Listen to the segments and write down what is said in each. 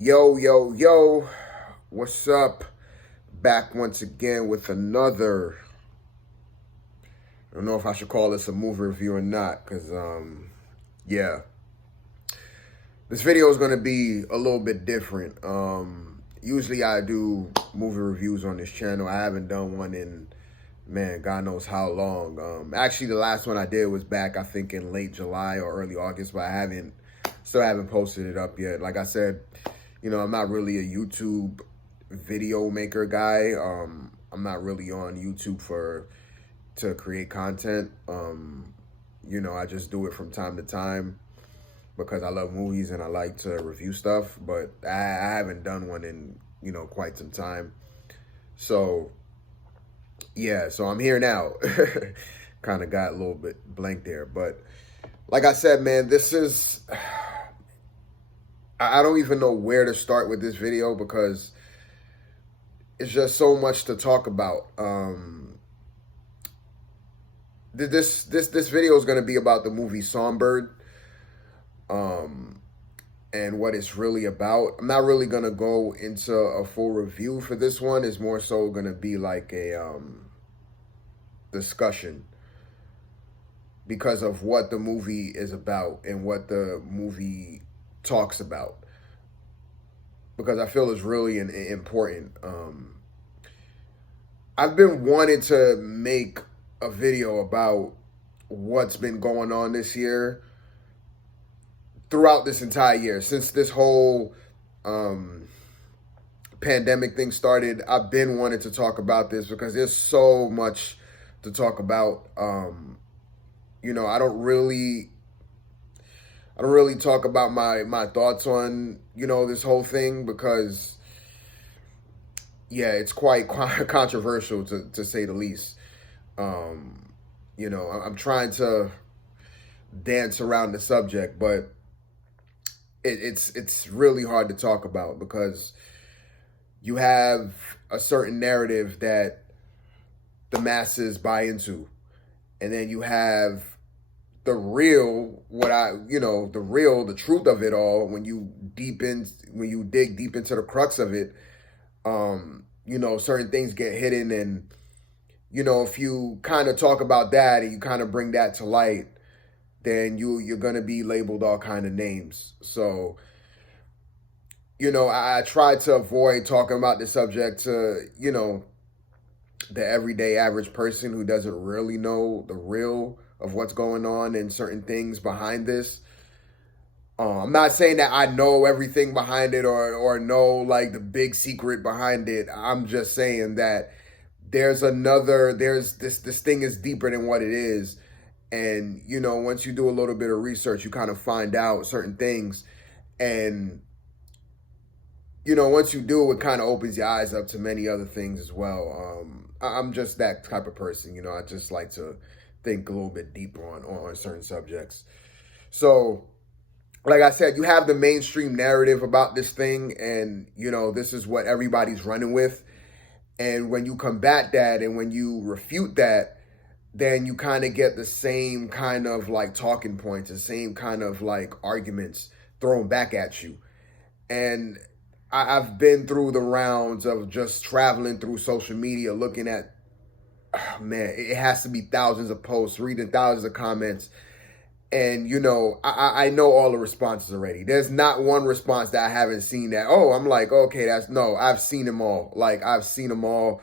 Yo, yo, yo, what's up? Back once again with another. I don't know if I should call this a movie review or not, because, yeah. This video is going to be a little bit different. Usually I do movie reviews on this channel. I haven't done one in, man, God knows how long. Actually, the last one I did was back, I think, in late July or early August, but still haven't posted it up yet. Like I said, I'm not really a YouTube video maker guy. I'm not really on YouTube to create content. I just do it from time to time because I love movies and I like to review stuff, but I haven't done one in, quite some time. So, yeah, so I'm here now. Kind of got a little bit blank there, but like I said, man, this is... I don't even know where to start with this video because it's just so much to talk about. This video is going to be about the movie Songbird, and what it's really about. I'm not really going to go into a full review for this one. It's more so going to be like a discussion because of what the movie is about and what the movie talks about, because I feel it's really important. I've been wanting to make a video about what's been going on this year, throughout this entire year, since this whole pandemic thing started. I've been wanting to talk about this because there's so much to talk about. I don't really talk about my thoughts on, this whole thing because, yeah, it's quite controversial to say the least. I'm trying to dance around the subject, but it's really hard to talk about because you have a certain narrative that the masses buy into, and then you have the the truth of it all. When you dig deep into the crux of it, certain things get hidden, and if you kind of talk about that and you kind of bring that to light, then you're gonna be labeled all kind of names. So, I try to avoid talking about this subject to, the everyday average person who doesn't really know the real of what's going on and certain things behind this. I'm not saying that I know everything behind it or know like the big secret behind it. I'm just saying that this thing is deeper than what it is. And, once you do a little bit of research, you kind of find out certain things. And, once you do, it kind of opens your eyes up to many other things as well. I'm just that type of person. I just like to think a little bit deeper on certain subjects. So, like I said, you have the mainstream narrative about this thing, and, this is what everybody's running with. And when you combat that and when you refute that, then you kind of get the same kind of like talking points, the same kind of like arguments thrown back at you. And I've been through the rounds of just traveling through social media, looking at, man, it has to be thousands of posts, reading thousands of comments. And, I know all the responses already. There's not one response that I haven't seen that, I'm like, okay, no, I've seen them all. Like, I've seen them all.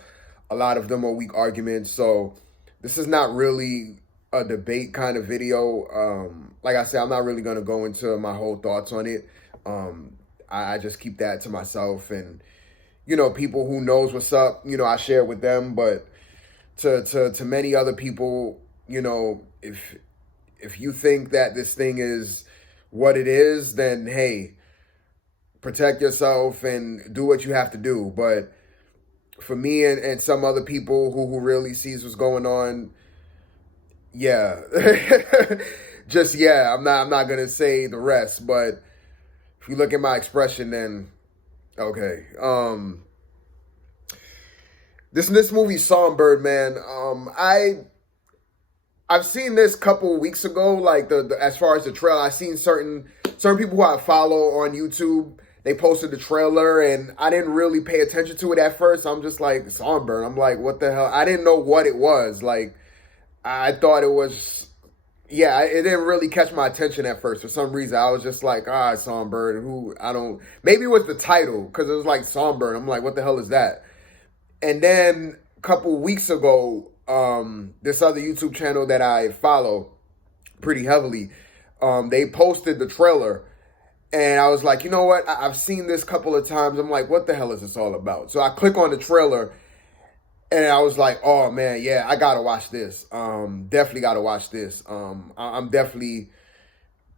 A lot of them are weak arguments. So this is not really a debate kind of video. Like I said, I'm not really going to go into my whole thoughts on it. I just keep that to myself. And, people who knows what's up, I share it with them. But to many other people, if you think that this thing is what it is, then, hey, protect yourself and do what you have to do. But for me and some other people who really sees what's going on, yeah, I'm not going to say the rest. But if you look at my expression, then, okay. This movie, Songbird, man, I've seen this couple weeks ago, like the as far as the trailer. I've seen certain certain people who I follow on YouTube, they posted the trailer, and I didn't really pay attention to it at first. I'm just like, Songbird. I'm like, what the hell? I didn't know what it was. Like, I thought it was, yeah, it didn't really catch my attention at first. For some reason, I was just like, Songbird, who I don't, maybe it was the title, because it was like Songbird. I'm like, what the hell is that? And then a couple weeks ago, this other YouTube channel that I follow pretty heavily, they posted the trailer, and I was like, you know what? I've seen this a couple of times. I'm like, what the hell is this all about? So I click on the trailer, and I was like, oh man, yeah, I gotta watch this. Definitely gotta watch this. I'm definitely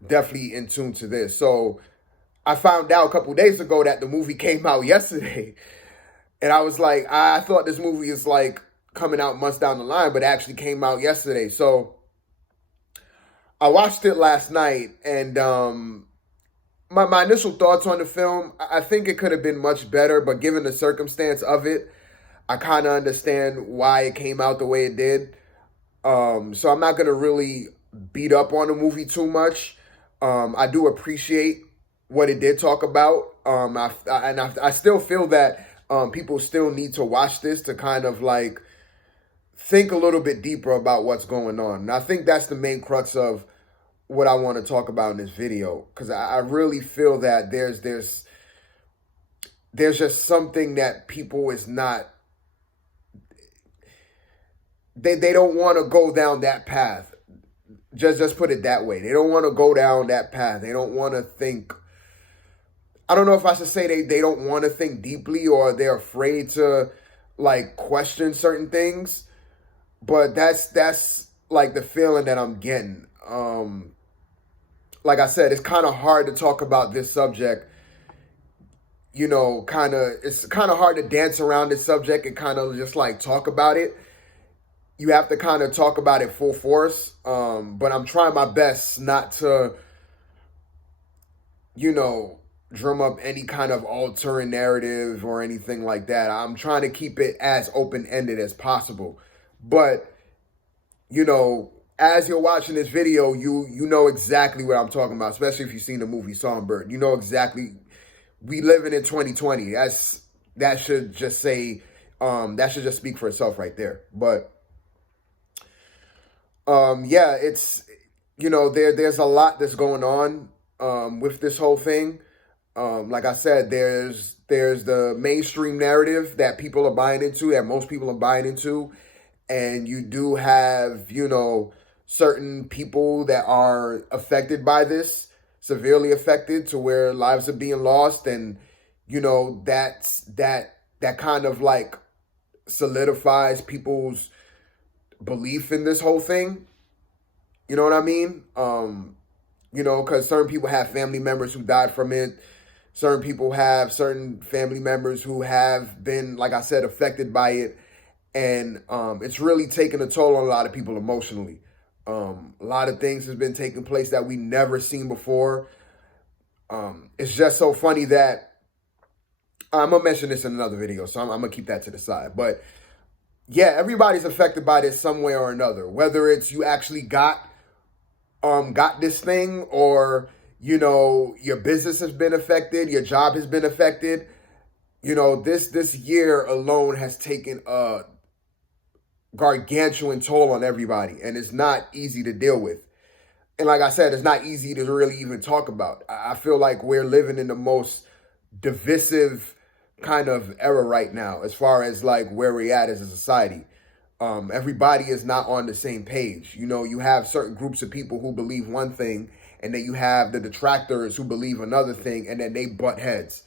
in tune to this. So I found out a couple days ago that the movie came out yesterday. And I was like, I thought this movie is like coming out months down the line, but it actually came out yesterday. So I watched it last night, and my initial thoughts on the film, I think it could have been much better, but given the circumstance of it, I kind of understand why it came out the way it did. So I'm not going to really beat up on the movie too much. I do appreciate what it did talk about. I still feel that people still need to watch this to kind of like think a little bit deeper about what's going on. And I think that's the main crux of what I want to talk about in this video, because I really feel that there's just something that people is not, they don't want to go down that path. Just put it that way. They don't want to go down that path. They don't want to think, I don't know if I should say they don't want to think deeply, or they're afraid to like question certain things. But that's like the feeling that I'm getting. Like I said, it's kind of hard to talk about this subject. You know, it's kind of hard to dance around this subject and kind of just like talk about it. You have to kind of talk about it full force. But I'm trying my best not to, you know, drum up any kind of altering narrative or anything like that. I'm trying to keep it as open-ended as possible. But, you know, as you're watching this video, you know exactly what I'm talking about, especially if you've seen the movie Songbird. You know exactly, we living in 2020. That should just say, that should just speak for itself right there. But, yeah, it's, you know, there's a lot that's going on with this whole thing. Like I said, there's the mainstream narrative that people are buying into, that most people are buying into. And you do have, you know, certain people that are affected by this, severely affected, to where lives are being lost. And, you know, that kind of like solidifies people's belief in this whole thing. You know what I mean? You know, because certain people have family members who died from it. Certain people have certain family members who have been, like I said, affected by it. And it's really taken a toll on a lot of people emotionally. A lot of things has been taking place that we never seen before. It's just so funny that, I'm going to mention this in another video, so I'm going to keep that to the side. But yeah, everybody's affected by this some way or another. Whether it's you actually got this thing, or, you know, your business has been affected, your job has been affected. You know, this year alone has taken a gargantuan toll on everybody, and it's not easy to deal with. And like I said, it's not easy to really even talk about. I feel like we're living in the most divisive kind of era right now, as far as like where we're at as a society. Everybody is not on the same page. You know, you have certain groups of people who believe one thing, and then you have the detractors who believe another thing, and then they butt heads.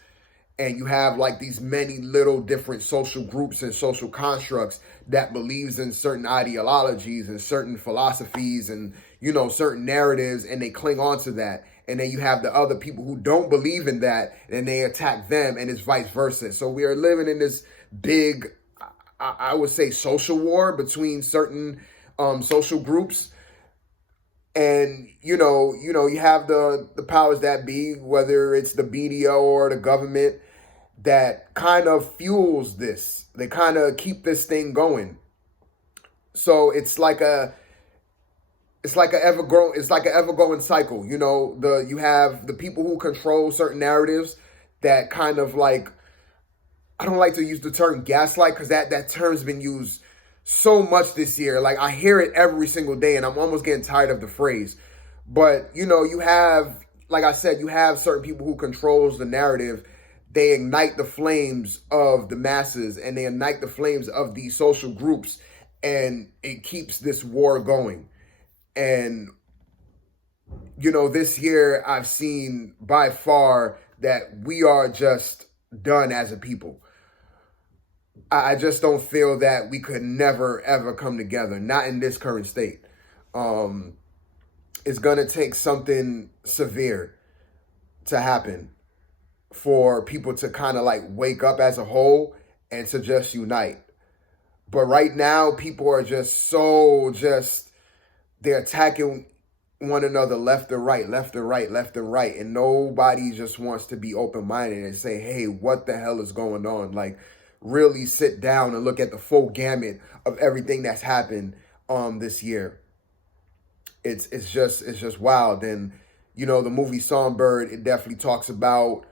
And you have like these many little different social groups and social constructs that believes in certain ideologies and certain philosophies and, you know, certain narratives, and they cling on to that. And then you have the other people who don't believe in that, and they attack them, and it's vice versa. So we are living in this big, I would say, social war between certain social groups. And, you know, you have the powers that be, whether it's the BDO or the government, that kind of fuels this. They kind of keep this thing going. So it's like it's like an ever growing cycle. You know, you have the people who control certain narratives that kind of like, I don't like to use the term gaslight because that term's been used so much this year. Like I hear it every single day and I'm almost getting tired of the phrase. But, you know, you have, like I said, you have certain people who controls the narrative. They ignite the flames of the masses and they ignite the flames of these social groups, and it keeps this war going. And, you know, this year I've seen by far that we are just done as a people. I just don't feel that we could never, ever come together, not in this current state. It's going to take something severe to happen for people to kind of like wake up as a whole and to just unite. But right now, people are they're attacking one another left and right, left and right, left and right. And nobody just wants to be open-minded and say, hey, what the hell is going on? Like, really sit down and look at the full gamut of everything that's happened this year. It's just wild. And, you know, the movie Songbird, it definitely talks about,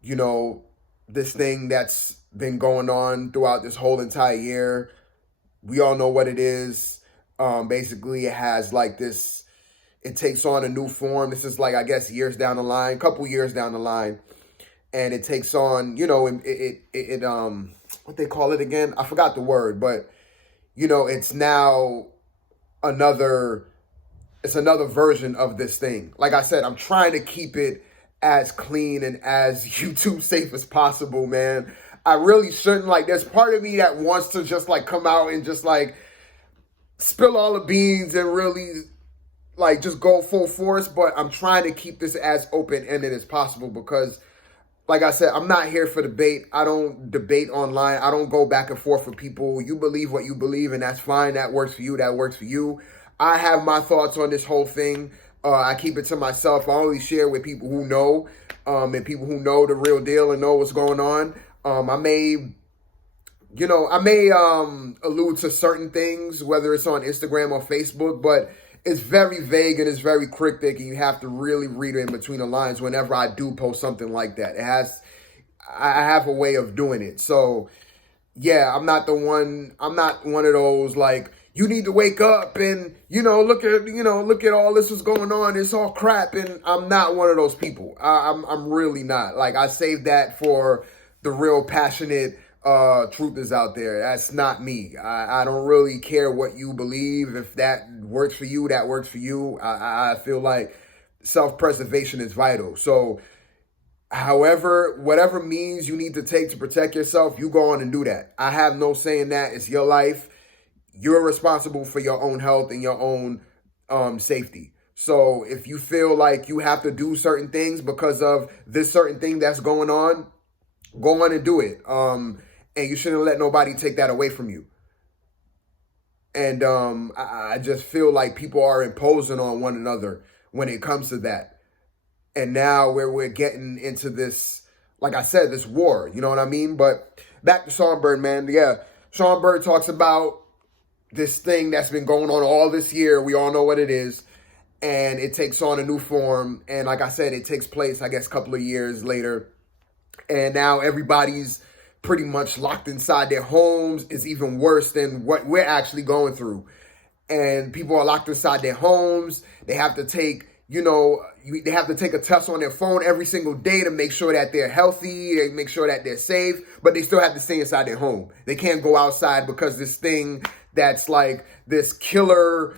you know, this thing that's been going on throughout this whole entire year. We all know what it is. Basically, it has like this, it takes on a new form. This is like, I guess, years down the line, couple years down the line. And it takes on, you know, it what they call it again? I forgot the word, but, you know, it's now another version of this thing. Like I said, I'm trying to keep it as clean and as YouTube safe as possible, man. I really shouldn't, like, there's part of me that wants to just like come out and just like spill all the beans and really like just go full force, but I'm trying to keep this as open-ended as possible because, like I said, I'm not here for debate. I don't debate online. I don't go back and forth with people. You believe what you believe, and that's fine. That works for you. That works for you. I have my thoughts on this whole thing. I keep it to myself. I only share with people who know, and people who know the real deal and know what's going on. I may allude to certain things, whether it's on Instagram or Facebook, but it's very vague and it's very cryptic, and you have to really read it in between the lines whenever I do post something like that. I have a way of doing it. So yeah, I'm not one of those like, you need to wake up and, look at all this was going on. It's all crap. And I'm not one of those people. I'm really not. Like, I save that for the real passionate truthers out there. That's not me. I don't really care what you believe. If that works for you, that works for you. I feel like self-preservation is vital. So however, whatever means you need to take to protect yourself, you go on and do that. I have no say in that. It's your life. You're responsible for your own health and your own safety. So if you feel like you have to do certain things because of this certain thing that's going on, go on and do it. And you shouldn't let nobody take that away from you. And I just feel like people are imposing on one another when it comes to that. And now we're getting into this, like I said, this war, you know what I mean? But back to Songbird, man. Yeah, Songbird talks about this thing that's been going on all this year. We all know what it is. And it takes on a new form. And like I said, it takes place, I guess, a couple of years later. And now everybody's pretty much locked inside their homes. It's even worse than what we're actually going through. And people are locked inside their homes. They have to take, they have to take a test on their phone every single day to make sure that they're healthy. They make sure that they're safe. But they still have to stay inside their home. They can't go outside because this thing that's like this killer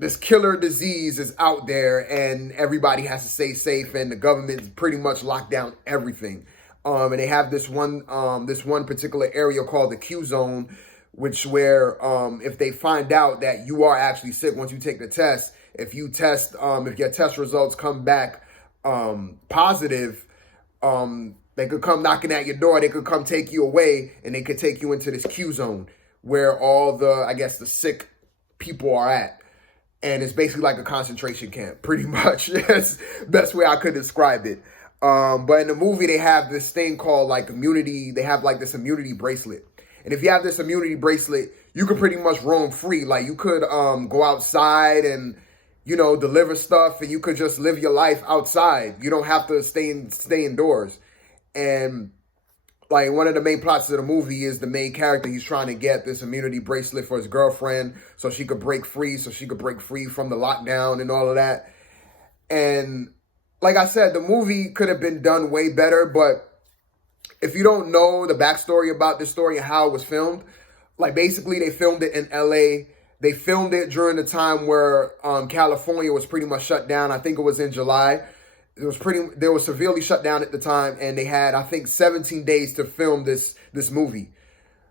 disease is out there, and everybody has to stay safe, and the government pretty much locked down everything. And they have this one particular area called the Q zone, where if they find out that you are actually sick once you take the test, if your test results come back positive, they could come knocking at your door. They could come take you away, and they could take you into this Q zone where all the sick people are at. And it's basically like a concentration camp, pretty much. That's the best way I could describe it. But in the movie, they have this thing called like immunity. They have like this immunity bracelet. And if you have this immunity bracelet, you could pretty much roam free. Like you could go outside and, you know, deliver stuff, and you could just live your life outside. You don't have to stay indoors. And like one of the main plots of the movie is the main character. He's trying to get this immunity bracelet for his girlfriend so she could break free, from the lockdown and all of that. And like I said, the movie could have been done way better, but if you don't know the backstory about this story and how it was filmed, like basically they filmed it in LA. They filmed it during the time where California was pretty much shut down. I think it was in July. They were severely shut down at the time, and they had, I think, 17 days to film this movie.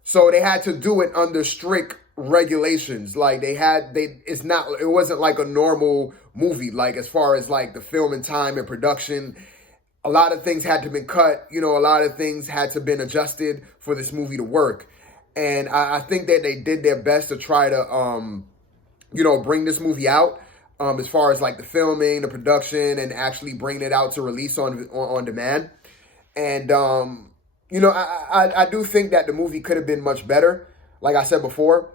So they had to do it under strict regulations. Like it wasn't like a normal movie, like as far as like the filming time and production. A lot of things had to be cut, you know, a lot of things had to been adjusted for this movie to work. And I think that they did their best to try to, you know, bring this movie out as far as like the filming, the production, and actually bringing it out to release on demand. And, you know, I do think that the movie could have been much better. Like I said before,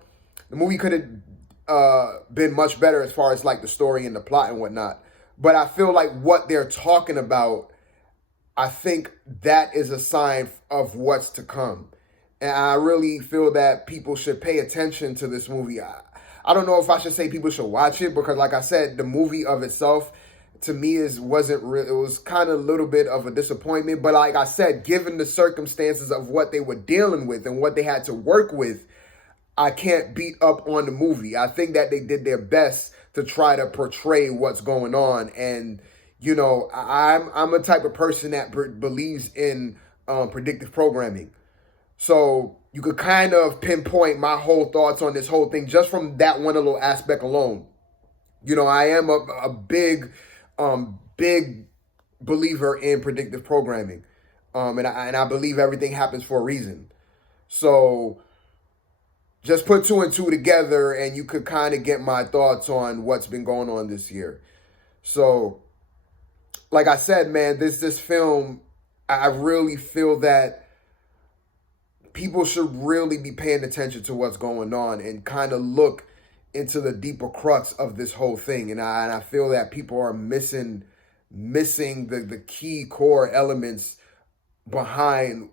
the movie could have been much better as far as like the story and the plot and whatnot. But I feel like what they're talking about, I think that is a sign of what's to come. And I really feel that people should pay attention to this movie. I don't know if I should say people should watch it, because like I said, the movie of itself, to me, wasn't real. It was kind of a little bit of a disappointment. But like I said, given the circumstances of what they were dealing with and what they had to work with, I can't beat up on the movie. I think that they did their best to try to portray what's going on. And, you know, I'm a type of person that believes in predictive programming. So you could kind of pinpoint my whole thoughts on this whole thing just from that one little aspect alone. You know, I am a big believer in predictive programming. And I believe everything happens for a reason. So just put two and two together and you could kind of get my thoughts on what's been going on this year. So, like I said, man, this film, I really feel that people should really be paying attention to what's going on and kind of look into the deeper crux of this whole thing. And I feel that people are missing the key core elements behind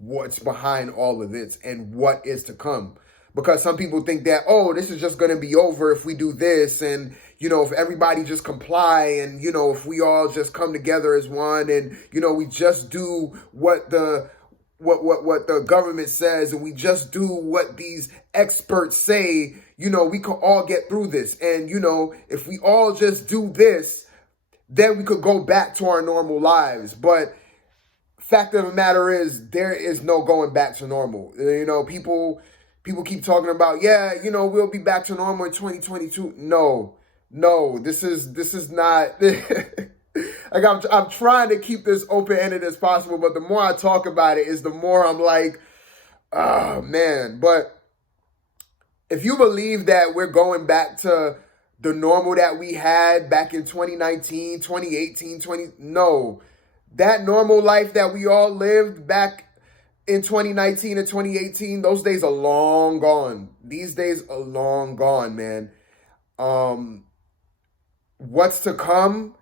what's behind all of this and what is to come. Because some people think that, oh, this is just going to be over if we do this. And, you know, if everybody just comply and, you know, if we all just come together as one and, you know, we just do what the government says and we just do what these experts say, you know, we could all get through this. And, you know, if we all just do this, then we could go back to our normal lives. But fact of the matter is, there is no going back to normal. You know, people keep talking about, yeah, you know, we'll be back to normal in 2022. No, this is not. Like I'm trying to keep this open-ended as possible, but the more I talk about it is the more I'm like, oh man. But if you believe that we're going back to the normal that we had back in 2019, 2018, no, that normal life that we all lived back in 2019 and 2018, those days are long gone. These days are long gone, man. What's to come?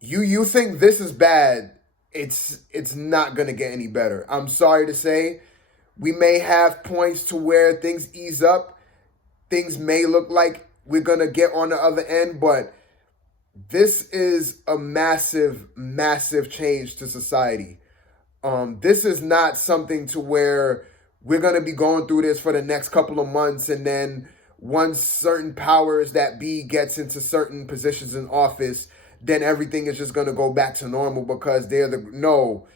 You think this is bad? It's not gonna get any better. I'm sorry to say, we may have points to where things ease up. Things may look like we're gonna get on the other end, but this is a massive, massive change to society. This is not something to where we're gonna be going through this for the next couple of months, and then once certain powers that be gets into certain positions in office, then everything is just going to go back to normal because they're no.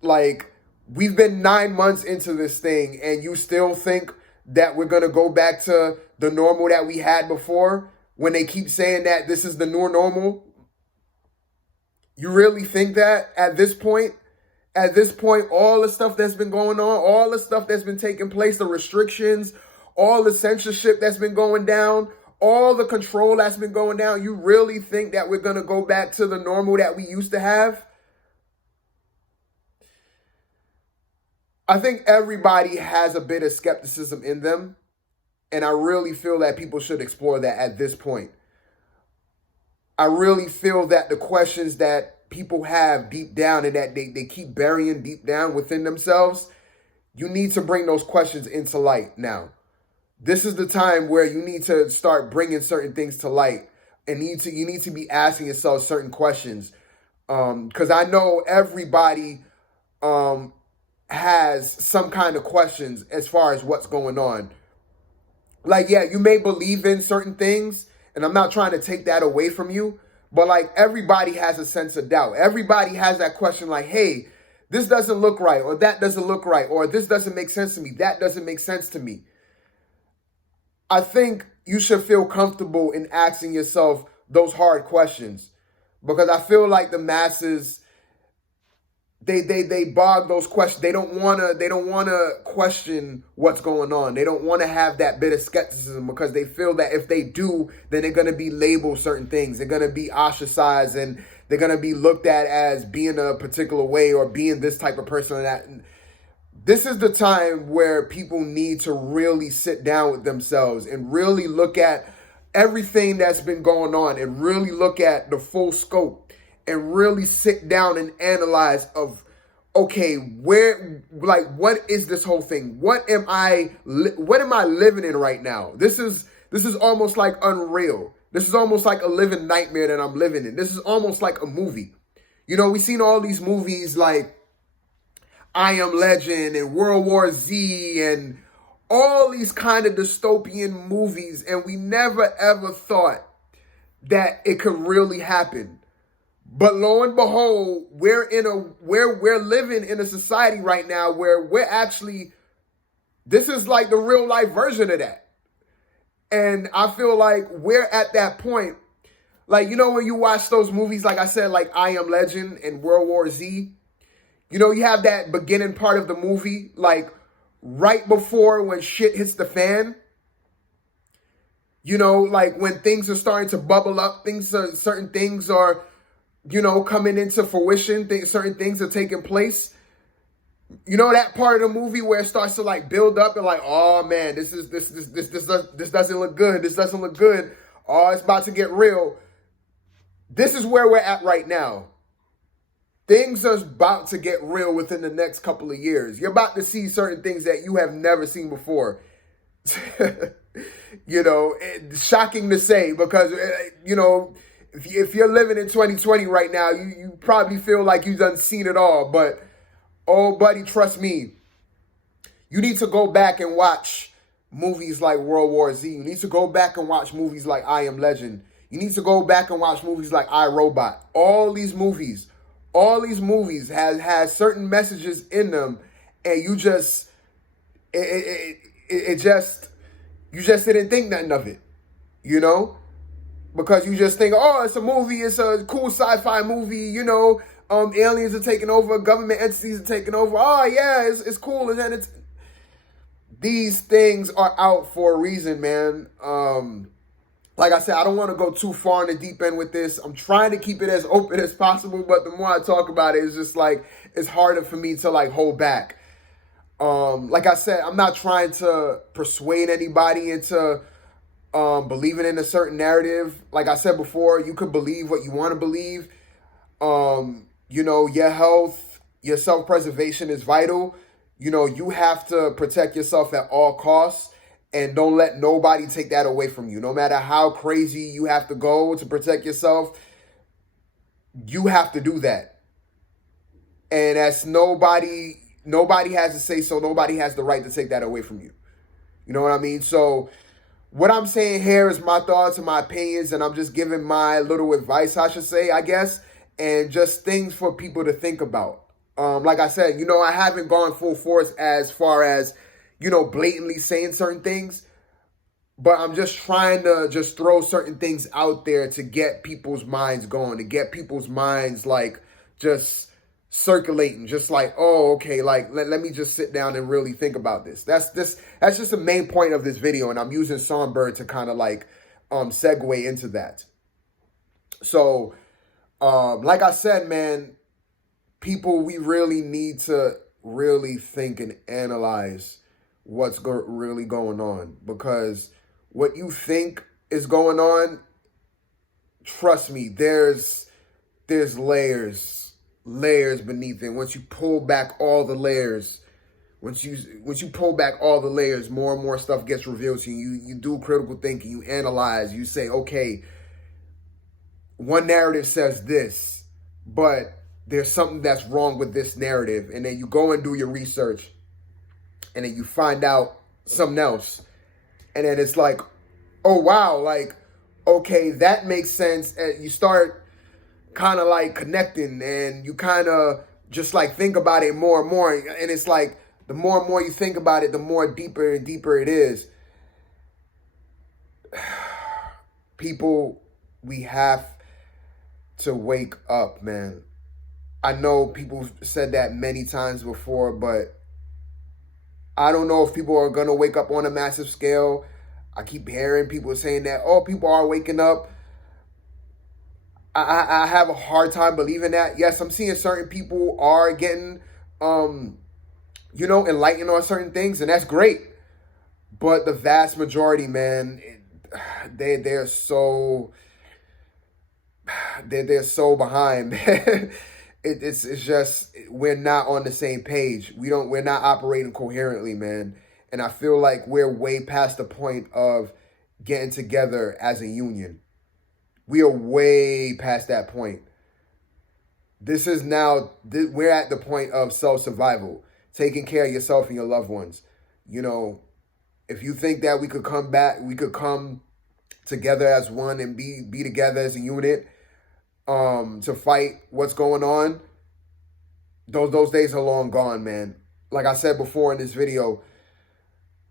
Like, we've been 9 months into this thing and you still think that we're going to go back to the normal that we had before when they keep saying that this is the new normal? You really think that at this point? At this point, all the stuff that's been going on, all the stuff that's been taking place, the restrictions, all the censorship that's been going down, all the control that's been going down, you really think that we're going to go back to the normal that we used to have? I think everybody has a bit of skepticism in them, and I really feel that people should explore that at this point. I really feel that the questions that people have deep down and that they keep burying deep down within themselves, you need to bring those questions into light now. This is the time where you need to start bringing certain things to light, and you need to be asking yourself certain questions. Because I know everybody has some kind of questions as far as what's going on. Like, yeah, you may believe in certain things, and I'm not trying to take that away from you, but like everybody has a sense of doubt. Everybody has that question like, hey, this doesn't look right, or that doesn't look right, or this doesn't make sense to me, that doesn't make sense to me. I think you should feel comfortable in asking yourself those hard questions, because I feel like the masses, they bog those questions. They don't wanna question what's going on. They don't want to have that bit of skepticism, because they feel that if they do, then they're gonna be labeled certain things. They're gonna be ostracized, and they're gonna be looked at as being a particular way or being this type of person or that. This is the time where people need to really sit down with themselves and really look at everything that's been going on, and really look at the full scope, and really sit down and analyze of, okay, what is this whole thing? What am I living in right now? This is almost like unreal. This is almost like a living nightmare that I'm living in. This is almost like a movie. You know, we've seen all these movies like I Am Legend and World War Z and all these kind of dystopian movies, and we never ever thought that it could really happen. But lo and behold, we're living in a society right now where this is like the real life version of that. And I feel like we're at that point. Like, you know, when you watch those movies, like I said, like I Am Legend and World War Z, you know, you have that beginning part of the movie, like right before when shit hits the fan. You know, like when things are starting to bubble up, certain things are, you know, coming into fruition. Certain things are taking place. You know, that part of the movie where it starts to like build up and like, oh man, this doesn't look good. This doesn't look good. Oh, it's about to get real. This is where we're at right now. Things are about to get real within the next couple of years. You're about to see certain things that you have never seen before. You know, it's shocking to say, because, you know, if you're living in 2020 right now, you probably feel like you've done seen it all. But, oh, buddy, trust me, you need to go back and watch movies like World War Z. You need to go back and watch movies like I Am Legend. You need to go back and watch movies like I, Robot. All these movies has certain messages in them, and you just didn't think nothing of it, you know, because you just think, oh, it's a movie, it's a cool sci-fi movie, you know, aliens are taking over, government entities are taking over. Oh yeah, it's cool, and then these things are out for a reason, man. Like I said, I don't want to go too far in the deep end with this. I'm trying to keep it as open as possible, but the more I talk about it, it's just like, it's harder for me to like hold back. Like I said, I'm not trying to persuade anybody into believing in a certain narrative. Like I said before, you could believe what you want to believe. You know, your health, your self-preservation is vital. You know, you have to protect yourself at all costs. And don't let nobody take that away from you. No matter how crazy you have to go to protect yourself, you have to do that. And that's nobody has to say so. Nobody has the right to take that away from you. You know what I mean? So what I'm saying here is my thoughts and my opinions, and I'm just giving my little advice, I should say, I guess, and just things for people to think about. Like I said, you know, I haven't gone full force as far as, you know, blatantly saying certain things, but I'm just trying to just throw certain things out there to get people's minds going, to get people's minds like just circulating, just like, oh, okay, like let me just sit down and really think about this. That's just the main point of this video, and I'm using Songbird to kind of like segue into that. So like I said, man, people, we really need to really think and analyze what's really going on, because what you think is going on, trust me, there's layers beneath it. Once you pull back all the layers, once you pull back all the layers, more and more stuff gets revealed to you. You do critical thinking, you analyze, you say, okay, one narrative says this, but there's something that's wrong with this narrative. And then you go and do your research, and then you find out something else. And then it's like, oh, wow, like, okay, that makes sense. And you start kind of like connecting, and you kind of just like think about it more and more. And it's like, the more and more you think about it, the more deeper and deeper it is. People, we have to wake up, man. I know people said that many times before, but I don't know if people are going to wake up on a massive scale. I keep hearing people saying that, oh, people are waking up. I have a hard time believing that. Yes, I'm seeing certain people are getting, enlightened on certain things, and that's great. But the vast majority, man, they're so behind, man. It's just, we're not on the same page. We're not operating coherently, man. And I feel like we're way past the point of getting together as a union. We are way past that point. This is now, we're at the point of self-survival, taking care of yourself and your loved ones. You know, if you think that we could come together as one and be together as a unit, to fight what's going on, those days are long gone, man. Like I said before in this video,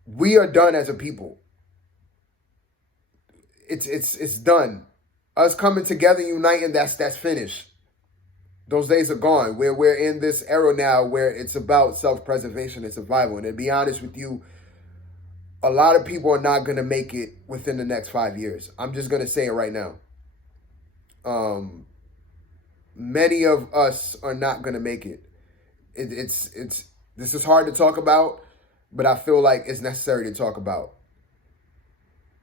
we are done as a people. It's done. Us coming together, uniting, that's finished. Those days are gone. We're in this era now where it's about self-preservation and survival. And to be honest with you, a lot of people are not going to make it within the next 5 years. I'm just going to say it right now. Many of us are not going to make it. This is hard to talk about, but I feel like it's necessary to talk about.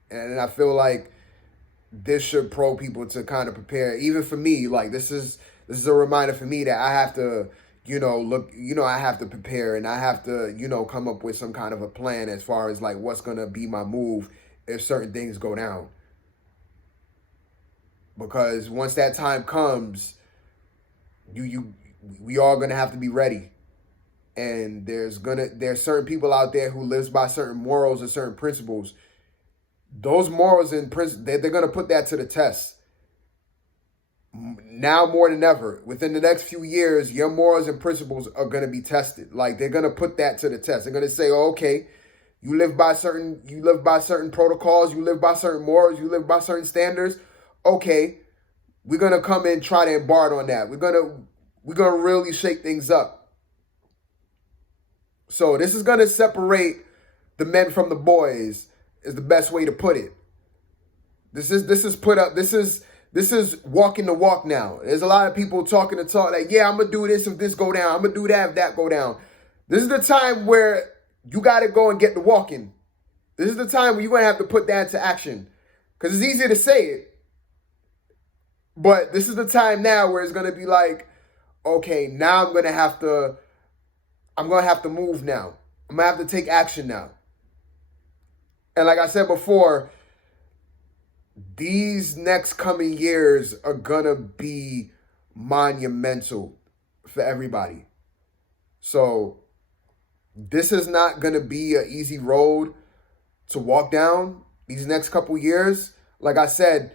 And I feel like this should pro people to kind of prepare. Even for me, like this is a reminder for me that I have to, I have to prepare, and I have to, come up with some kind of a plan as far as like what's going to be my move if certain things go down. Because once that time comes, we all gonna have to be ready. And there's certain people out there who lives by certain morals and certain principles. Those morals and principles, they're gonna put that to the test. Now more than ever, within the next few years, your morals and principles are gonna be tested. Like they're gonna put that to the test. They're gonna say, oh, okay, you live by certain protocols, you live by certain morals, you live by certain standards. Okay, we're going to come and try to embark on that. We're going to really shake things up. So this is going to separate the men from the boys, is the best way to put it. This is walking the walk now. There's a lot of people talking the talk like, yeah, I'm going to do this if this go down. I'm going to do that if that go down. This is the time where you got to go and get the walking. This is the time where you're going to have to put that into action. Because it's easier to say it. But this is the time now where it's going to be like, okay, now I'm going to have to move now. I'm going to have to take action now. And like I said before, these next coming years are going to be monumental for everybody. So this is not going to be an easy road to walk down these next couple years. Like I said,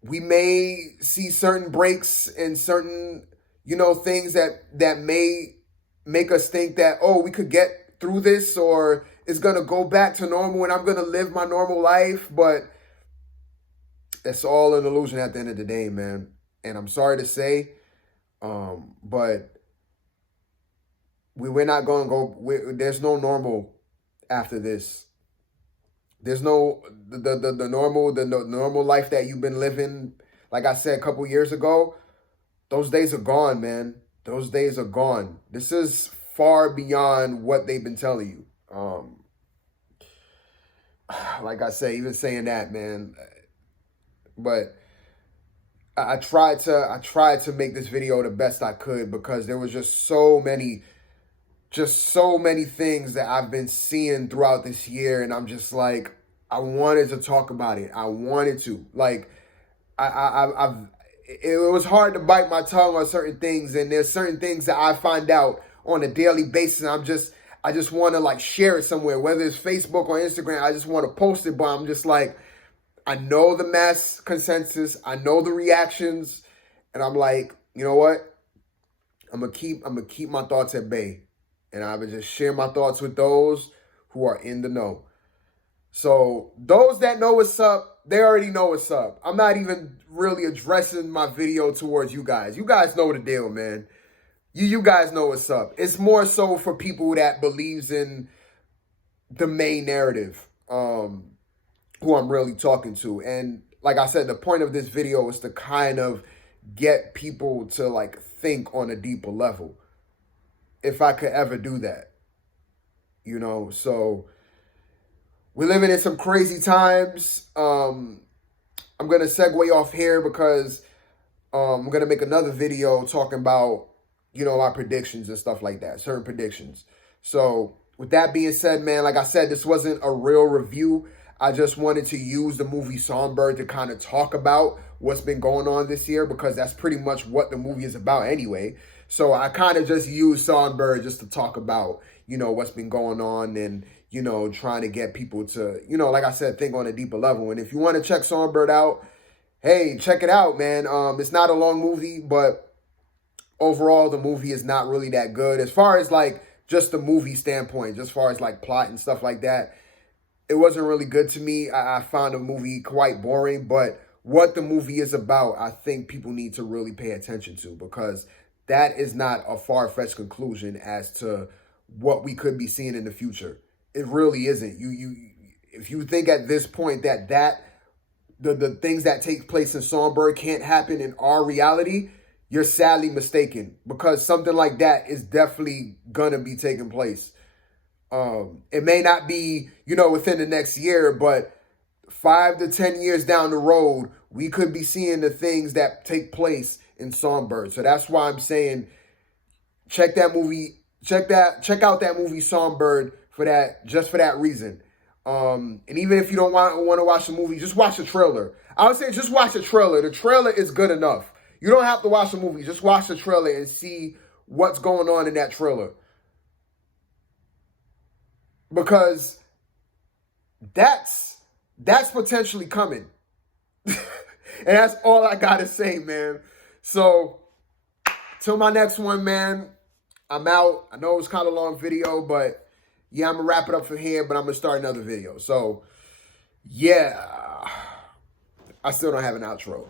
we may see certain breaks and certain, things that may make us think that, oh, we could get through this, or it's going to go back to normal and I'm going to live my normal life. But it's all an illusion at the end of the day, man. And I'm sorry to say, but we're not going to go, there's no normal after this. There's no the normal life that you've been living. Like I said a couple years ago, those days are gone, man. Those days are gone. This is far beyond what they've been telling you. Like I say, even saying that, man, but I tried to make this video the best I could because there was just so many things that I've been seeing throughout this year, and I'm just like, I wanted to talk about it. I wanted to, like, it was hard to bite my tongue on certain things, and there's certain things that I find out on a daily basis, and I just want to like share it somewhere, whether it's Facebook or Instagram. I just want to post it, but I'm just like, I know the mass consensus, I know the reactions, and I'm like, you know what? I'm gonna keep my thoughts at bay, and I would just share my thoughts with those who are in the know. So those that know what's up, they already know what's up. I'm not even really addressing my video towards you guys. You guys know the deal, man. You guys know what's up. It's more so for people that believes in the main narrative, who I'm really talking to. And like I said, the point of this video is to kind of get people to like think on a deeper level. If I could ever do that, you know, so we're living in some crazy times. I'm going to segue off here because I'm going to make another video talking about, you know, our predictions and stuff like that, certain predictions. So with that being said, man, like I said, this wasn't a real review. I just wanted to use the movie Songbird to kind of talk about what's been going on this year, because that's pretty much what the movie is about anyway. So I kind of just used Songbird just to talk about, you know, what's been going on and, you know, trying to get people to, you know, like I said, think on a deeper level. And if you want to check Songbird out, hey, check it out, man. It's not a long movie, but overall, the movie is not really that good. As far as like just the movie standpoint, just as far as like plot and stuff like that, it wasn't really good to me. I found the movie quite boring, but what the movie is about, I think people need to really pay attention to, because that is not a far-fetched conclusion as to what we could be seeing in the future. It really isn't. If you think at this point that the things that take place in Songbird can't happen in our reality, you're sadly mistaken, because something like that is definitely gonna be taking place. It may not be, you know, within the next year, but 5 to 10 years down the road, we could be seeing the things that take place in Songbird. So that's why I'm saying check that movie, check out that movie Songbird for that, just for that reason. And even if you don't want to watch the movie, just watch the trailer. I would say just watch the trailer. The trailer is good enough. You don't have to watch the movie. Just watch the trailer and see what's going on in that trailer. Because that's potentially coming. And that's all I got to say, man. So, till my next one, man, I'm out. I know it was kind of a long video, but yeah, I'm going to wrap it up from here, but I'm going to start another video. So, yeah, I still don't have an outro.